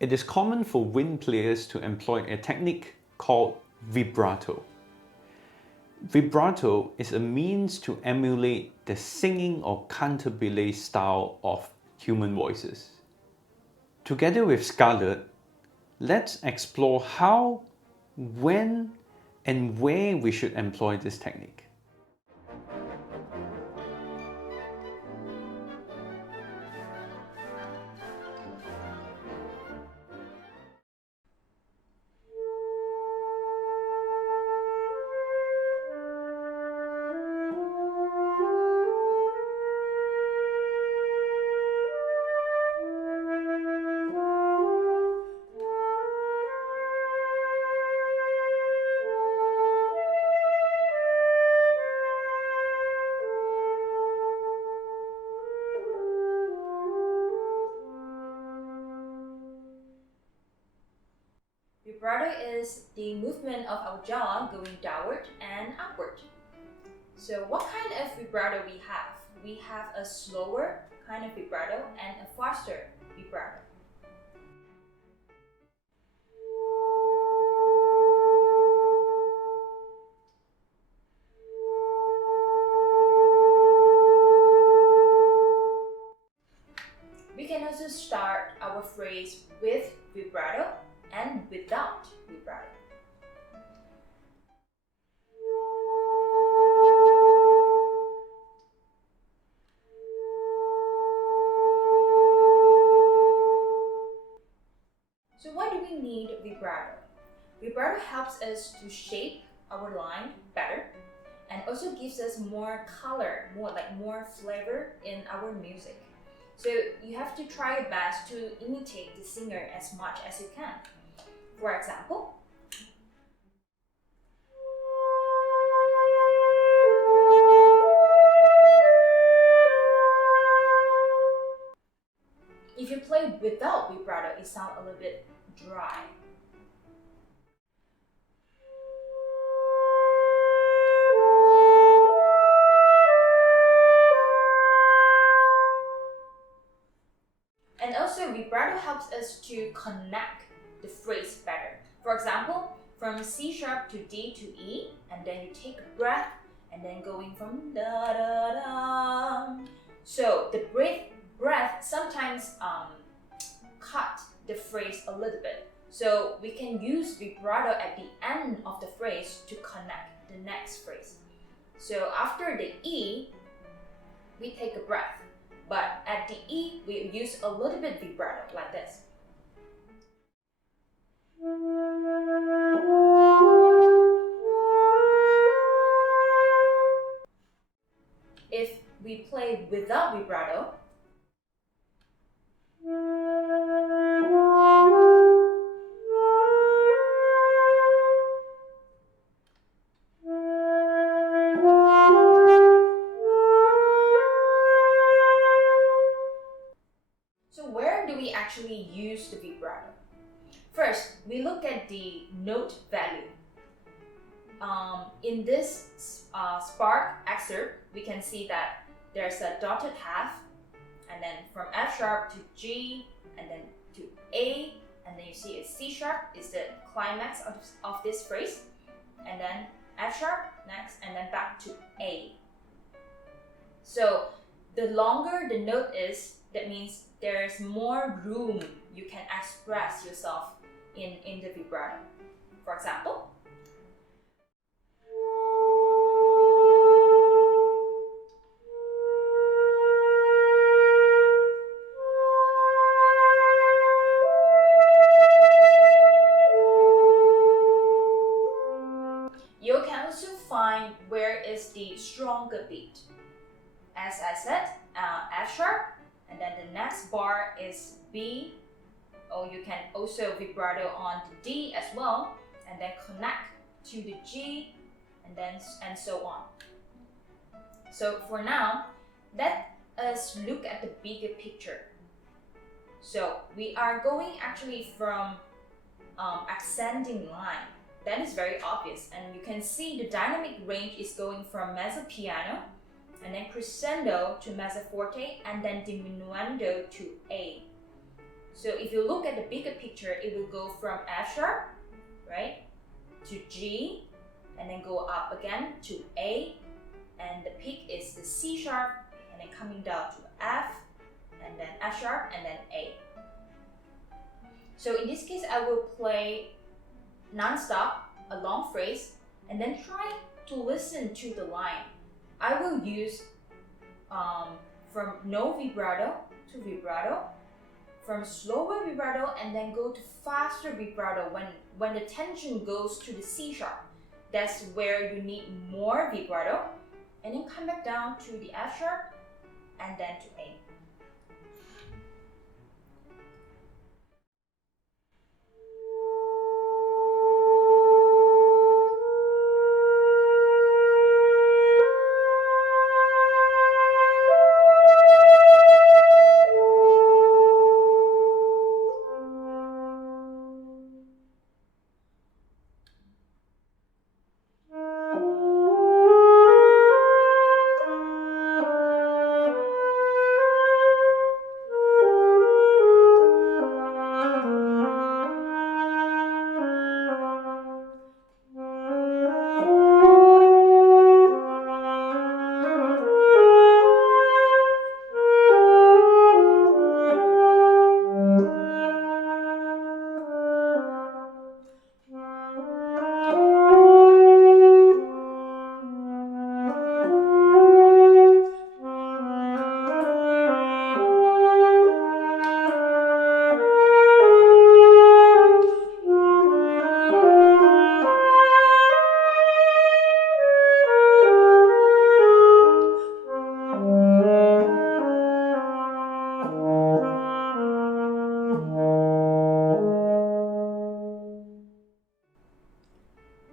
It is common for wind players to employ a technique called vibrato. Vibrato is a means to emulate the singing or cantabile style of human voices. Together with Scarlet, let's explore how, when, and where we should employ this technique. Vibrato is the movement of our jaw going downward and upward. So what kind of vibrato we have? We have a slower kind of vibrato and a faster vibrato. We can also start our phrase with vibrato and without vibrato. So why do we need vibrato? Vibrato helps us to shape our line better and also gives us more color, more flavor in our music. So you have to try your best to imitate the singer as much as you can. For example, if you play without vibrato, it sounds a little bit dry. And also, vibrato helps us to connect the phrase better. For example, from C sharp to D to E, and then you take a breath, and then going from da da da. So the breath sometimes cut the phrase a little bit. So we can use vibrato at the end of the phrase to connect the next phrase. So after the E, we take a breath. But at the E, we use a little bit vibrato, like this. If we play without vibrato, we actually use the vibrato? First, we look at the note value. In this Sparke excerpt, we can see that there's a dotted half, and then from F sharp to G, and then to A, and then you see a C sharp is the climax of this phrase, and then F sharp next, and then back to A. So the longer the note is, that means there's more room you can express yourself in the vibrato. For example, you can also find where is the stronger beat. As I said, F sharp, and then the next bar is B, or you can also vibrato on the D as well, and then connect to the G, and so on. So for now, let us look at the bigger picture. So we are going actually from ascending line then it's very obvious. And you can see the dynamic range is going from mezzo piano, and then crescendo to mezzo forte, and then diminuendo to A. So if you look at the bigger picture, it will go from F sharp, right, to G, and then go up again to A, and the peak is the C sharp, and then coming down to F, and then F sharp, and then A. So in this case, I will play non-stop, a long phrase, and then try to listen to the line. I will use from no vibrato to vibrato, from slower vibrato, and then go to faster vibrato when the tension goes to the C sharp. That's where you need more vibrato, and then come back down to the F sharp, and then to A.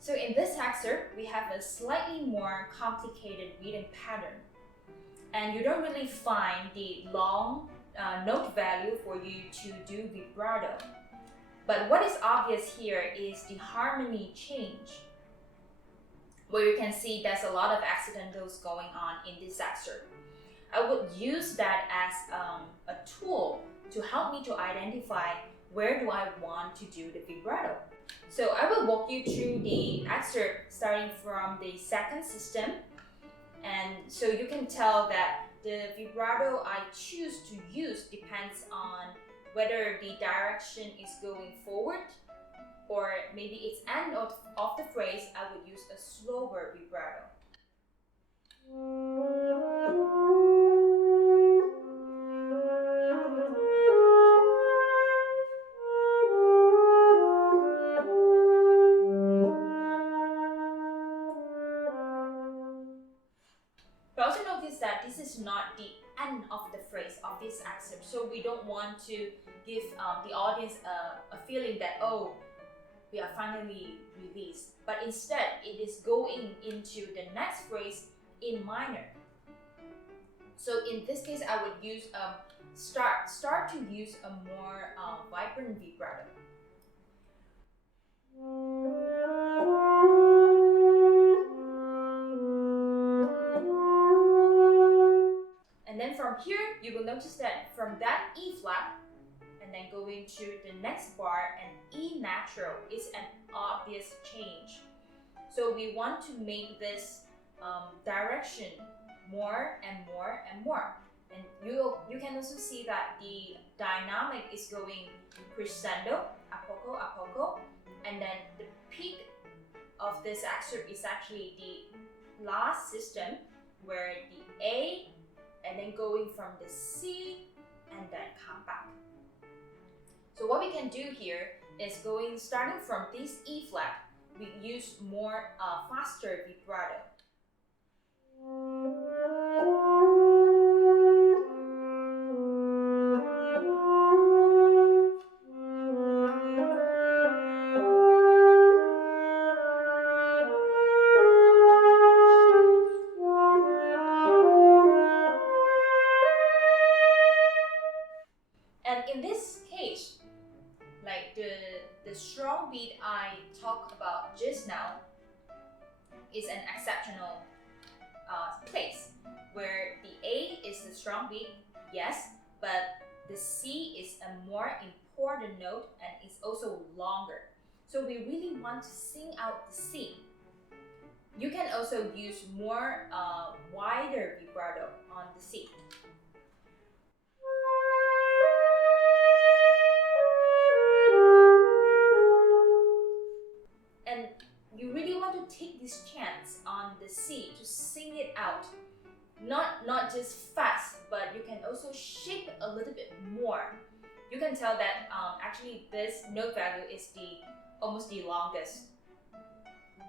So in this excerpt, we have a slightly more complicated rhythm pattern. And you don't really find the long note value for you to do vibrato. But what is obvious here is the harmony change, where you can see there's a lot of accidentals going on in this excerpt. I would use that as a tool to help me to identify where do I want to do the vibrato. So I will walk you through the excerpt starting from the second system, and so you can tell that the vibrato I choose to use depends on whether the direction is going forward, or maybe it's end of the phrase, I would use a slower vibrato. But also notice that this is not the end of the phrase of this excerpt, so we don't want to give the audience a feeling that, oh, we are finally released, but instead it is going into the next phrase in minor. So in this case, I would use start to use a more vibrant vibrato. And then from here, you will notice that from that E flat, and then going to the next bar, and E natural is an obvious change. So we want to make this direction more and more and more. And you can also see that the dynamic is going crescendo, a poco, and then the peak of this excerpt is actually the last system, where the A, and then going from the C, and then come back. So what we can do here is starting from this E flat, we use more faster vibrato. And in this case, like the strong beat I talked about is an exceptional place where the A is the strong beat, yes, but the C is a more important note and it's also longer. So we really want to sing out the C. You can also use more wider vibrato on the C. And you really want to take this chance on the C to sing it out. Not just fast, but you can also shape it a little bit more. You can tell that actually this note value is almost the longest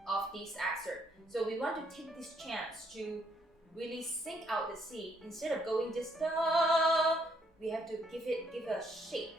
of these excerpts. So we want to take this chance to really sing out the C instead of going just da. We have to give a shape.